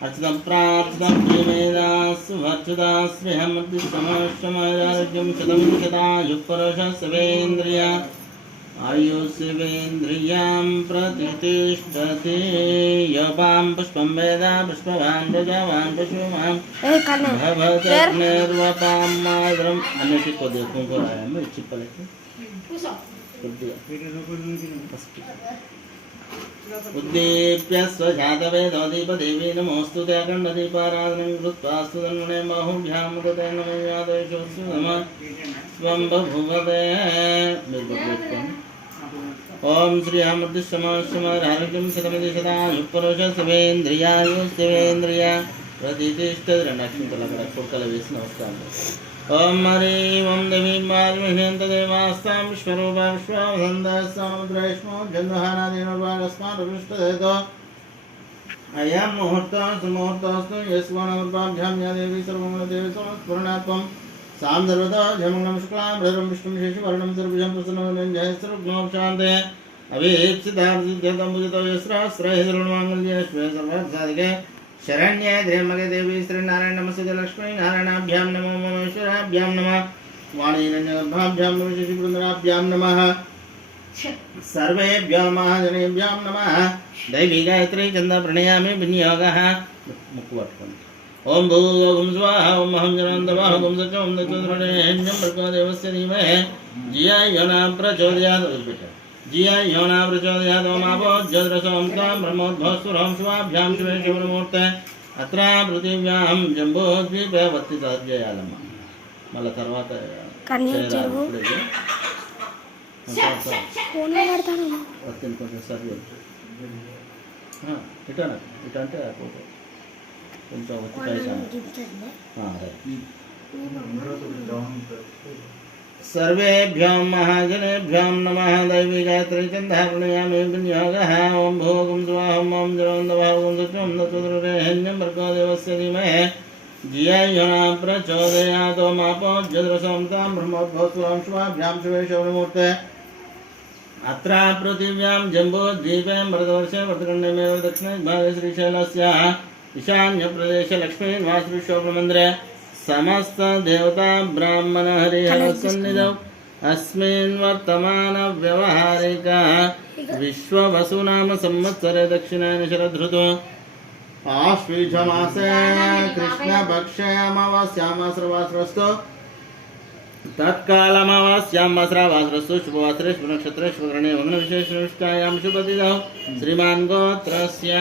अर्चितं प्रार्चितं प्रियमेदास्वर्चितास्म्यहमतिसमश्रमराज्यं शतं शतायुः आयुष्यवेन्द्रियां प्रतिष्ठते यपां पुष्पं वेद पुष्पवान् प्रजावान् पशुमान् भवतग्निर्वपां मातरम् अन्यटी कोदिया కుంకురాయమ్మ చిప్పలకి కొద్దిగా उद्दीप्य स्वजातवेदो दीपदेवी नमोऽस्तु ते अखण्डदीपाराधनं कृत्वा स्तुतन्मने बाहुभ्यां मुदते नमयादेशोऽस्तु नमः स्वं बभूवते ओम श्री अमृतसमश्रमराज्यं शतमिति शतायुः प्रतिष्ठितरण्यक्षितलकड़ वेसी नमस्कार ओम हरि ओम देवी मार्मिष्यन्त देवास्तां विश्वरूपा विश्वावसन्तास्तामुद्रेष्मो जन्महानादीनोर्भागस्मादृष्टदेतो अयं मुहूर्तः सुमुहूर्तस्तु यस्वानमृपाभ्यां या देवी सर्वमङ्गलदेवी समस्फुरणात्वं साम सर्वदा जयमंगलम शुक्लां भद्रं विष्णुं शशिवर्णं सर्वभुजं प्रसन्नं जय सर्वज्ञोपशान्ते अभीप्सितार्जितं यस्रास्त्रहिरुण्माङ्गल्ये सर्वसाधिके शरण्ये त्र्यम्बके देवी श्रीनारायण नमस्ते लक्ष्मी नारायणाभ्यां नमो ममेश्वराभ्यां नमः वाणीरण्यगर्भाभ्यां नमः शशिपुरन्दराभ्यां नमः सर्वेभ्यो महाजनेभ्यां नमः दैवी गायत्री चंद प्रणयामि विनियोगः मुक्वट्कम् ओम भूगोगुं स्वाहा ओम अहं जनन्दवः गुं सचों दत्वद्रणेन्यं भर्गोदेवस्य धीमहि धिया यो न प्रचोदयात् जिया यो न प्रचोदयात् ओमापो ज्योतिरसों त्वां ब्रह्मोद्भवस्वरं शिवाभ्यां शिवे शिवमूर्ते अत्र पृथिव्यां जम्बूद्वीपे वर्तितजयालम्म మళ్ళీ తర్వాత కొంచెం సర్వే ఇటానా ఇట అంటే కొంచెం सर्वेभ्यो महाजनेभ्यो नमः दैवी गायत्री चंदा प्रणयामि विनियोगः ओम भोगुं स्वाहा ओम जलन्दवः ओम सचों दत्वद्रणेन्यं भर्गोदेवस्य धीमहि धिया यो न प्रचोदयात् ओमापो ज्योतिरसों त्वां ब्रह्मोद्भवस्वरं शिवाभ्यां शिवे शिवमूर्ते अत्र पृथिव्यां जम्बूद्वीपे भरतवर्षे वर्तखण्डमेव दक्षिणभागे श्रीशैलस्य ईशान्यप्रदेशे लक्ष्मीनिवासविश्वब्रह्ममन्दिरे समस्त देवता ब्राह्मण हरिहर सन्निधौ अस्मिन् वर्तमान व्यवहारिक विश्ववसुनाम संवत्सरे दक्षिणायन शरदृतु आश्वीजमासे कृष्णपक्षे अमावास्यां श्रवासरस्तु तत्कालमावास्यां श्रावासरस्तु शुभवासरे शुभनक्षत्रे शुभकरणे भग्नविशेषनिष्ठायां शुभतिथौ श्रीमान् गोत्रस्य